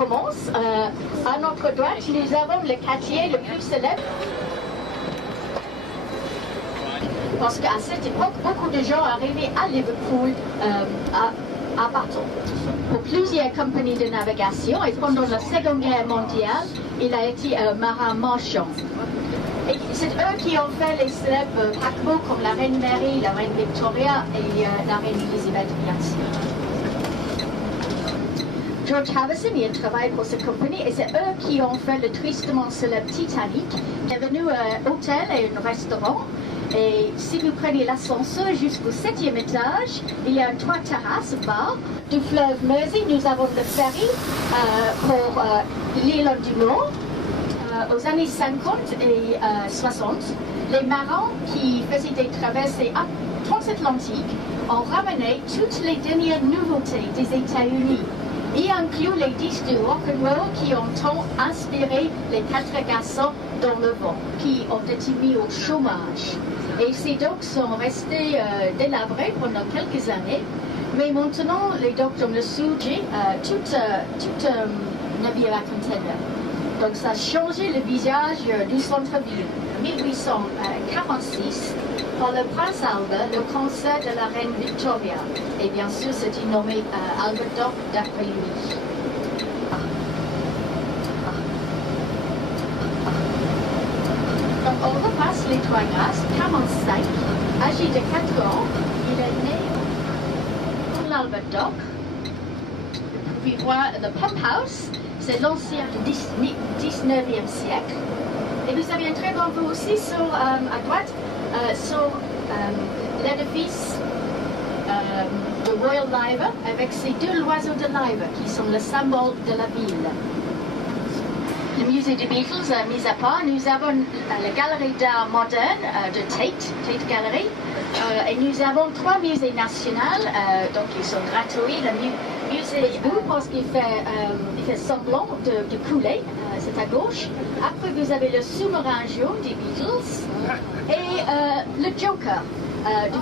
commence. À notre droite, nous avons le quartier le plus célèbre. Parce qu'à cette époque, beaucoup de gens arrivaient à Liverpool à bateau. Pour plusieurs compagnies de navigation et pendant la Seconde Guerre mondiale, il a été marin marchand. Et c'est eux qui ont fait les célèbres paquebots comme la Reine Mary, la Reine Victoria et la Reine Elizabeth, bien sûr. George Harrison, il travaille pour cette compagnie et c'est eux qui ont fait le tristement célèbre Titanic. Il est venu à un hôtel et un restaurant. Et si vous prenez l'ascenseur jusqu'au 7e étage, il y a un toit terrasse bar. Du fleuve Mersey, nous avons le ferry pour l'île du Nord. Aux années 50 et 60, les marins qui faisaient des traversées transatlantiques ont ramené toutes les dernières nouveautés des États-Unis, y inclut les disques de rock'n'roll qui ont tant inspiré les 4 garçons dans le vent, qui ont été mis au chômage. Et ces docks sont restés délabrés pendant quelques années, mais maintenant les docks dans le sud, tout navire à container. Donc ça a changé le visage du centre-ville. En 1846, par le prince Albert, le concert de la reine Victoria. Et bien sûr, c'était nommé Albert Dock d'après lui. Donc on repasse les trois grâces. 45, âgé de 4 ans, il est né pour l'Albert Dock. Vous pouvez voir le Pump House. C'est l'ancien du 19e siècle. Et vous avez un très bon vue aussi à droite sur l'édifice de Royal Liver avec ces 2 oiseaux de Liver qui sont le symbole de la ville. Le musée des Beatles, mis à part, nous avons la galerie d'art moderne de Tate Gallery, et nous avons 3 musées nationaux, donc ils sont gratuits. Le musée Bou, parce qu'il fait semblant de couler, c'est à gauche. Après, vous avez le sous-marin jaune des Beatles et le Joker du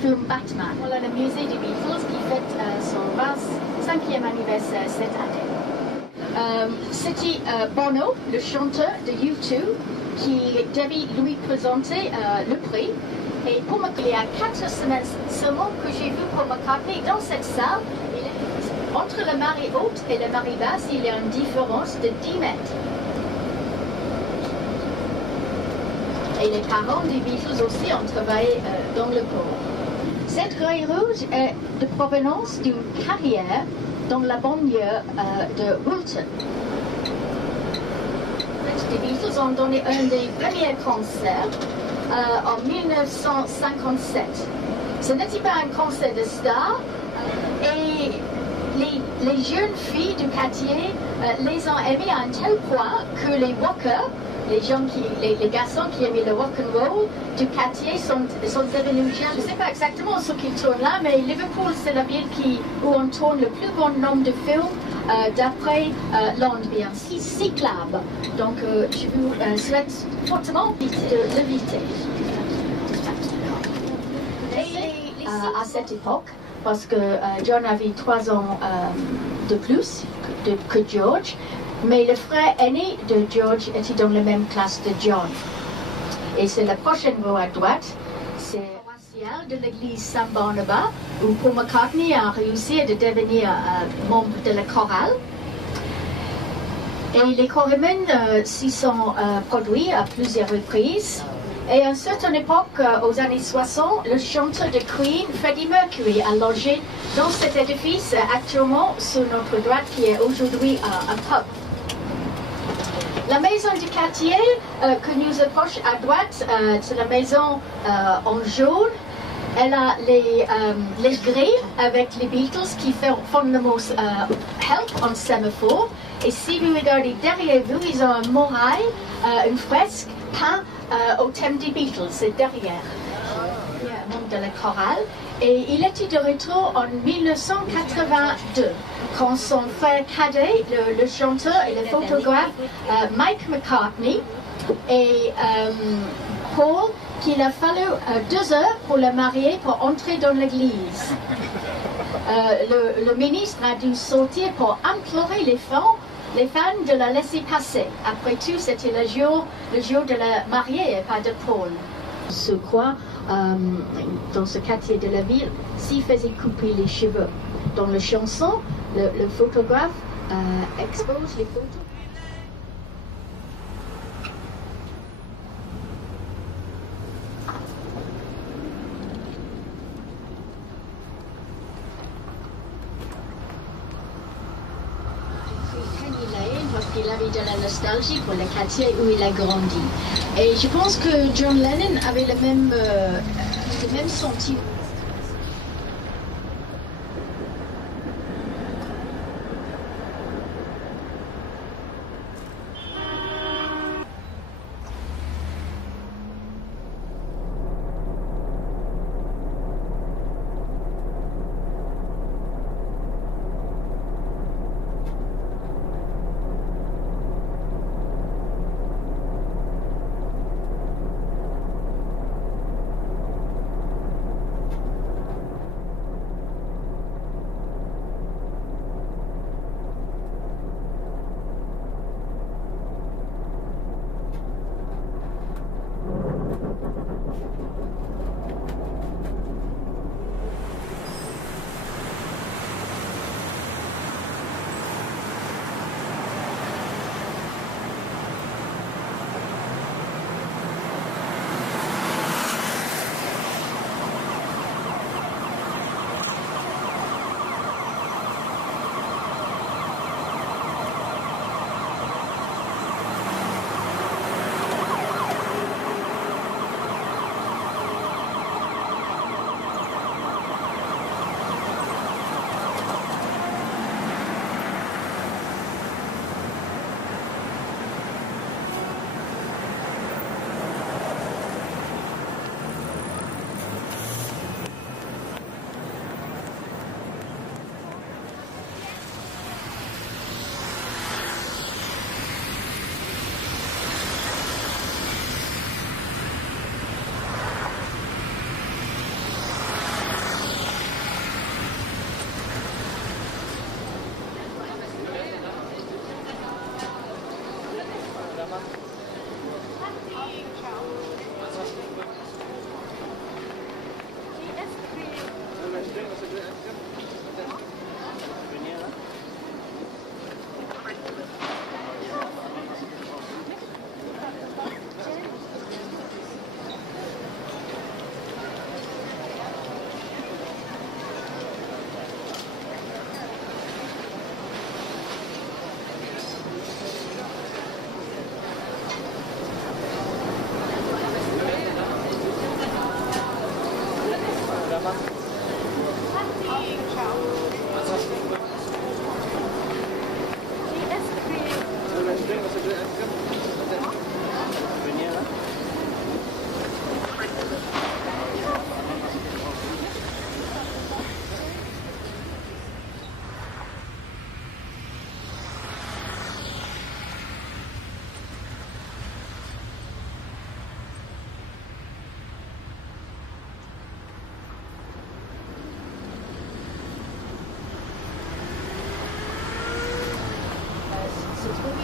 film Batman. Voilà le musée des Beatles qui fête son 25e anniversaire cette année. C'était Bono, le chanteur de U2, qui devait lui présenter le prix. Et pour McCartney, il y a 4 semaines seulement que j'ai vu pour McCartney dans cette salle, entre la marée haute et la marée basse, il y a une différence de 10 mètres. Et les parents des Beatles aussi ont travaillé dans le port. Cette raie rouge est de provenance d'une carrière dans la banlieue de Wilton. Les Beatles ont donné un des premiers concerts en 1957. Ce n'était pas un concert de stars et les jeunes filles du quartier les ont aimés à un tel point que les rockers, les garçons qui aimaient le rock'n'roll du quartier sont devenus jeunes. Je ne sais pas exactement ce qu'ils tournent là, mais Liverpool c'est la ville où on tourne le plus grand nombre de films d'après Londres, bien 6 clubs. Donc je vous souhaite fortement de l'éviter. À cette époque, parce que John avait 3 ans de plus que George, mais le frère aîné de George était dans la même classe de John. Et c'est la prochaine roue à droite, c'est de l'église Saint-Barnabas, où Paul McCartney a réussi à devenir membre de la chorale. Et les chorémènes s'y sont produits à plusieurs reprises. Et à une certaine époque, aux années 60, le chanteur de Queen, Freddie Mercury, a logé dans cet édifice actuellement sur notre droite, qui est aujourd'hui un pub. La maison du quartier que nous approche à droite, c'est la maison en jaune. Elle a les grilles avec les Beatles qui font le mot help en sémaphore. Et si vous regardez derrière vous, ils ont un morail, une fresque peinte au thème des Beatles, c'est derrière. Il y a un membre de la chorale. Et il était de retour en 1982, quand son frère cadet, le chanteur et le photographe Mike McCartney et Paul, qu'il a fallu 2 heures pour le marier pour entrer dans l'église. le ministre a dû sortir pour implorer les fans de la laisser passer. Après tout, c'était le jour de la mariée et pas de Paul. Se croit dans ce quartier de la ville, s'il faisait couper les cheveux. Dans la chanson, le photographe expose les photos. Parce qu'il avait de la nostalgie pour le quartier où il a grandi. Et je pense que John Lennon avait le même sentiment.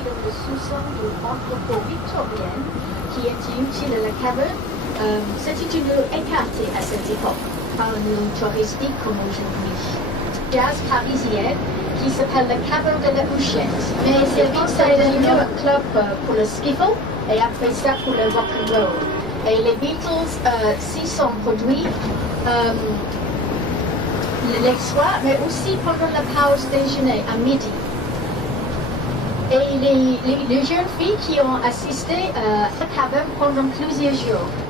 Dans le sous-sol de l'entrepôt victorienne qui était utile à la caverne. C'était une lieu écarté à cette époque, par un lieu touristique comme aujourd'hui. Jazz parisienne qui s'appelle la caverne de la Bouchette. Mais c'est devenu un club pour le skiffle et après ça pour le rock and roll. Et les Beatles s'y sont produits les soirs, mais aussi pendant la pause déjeuner à midi. Et les jeunes filles qui ont assisté à la caverne pendant plusieurs jours.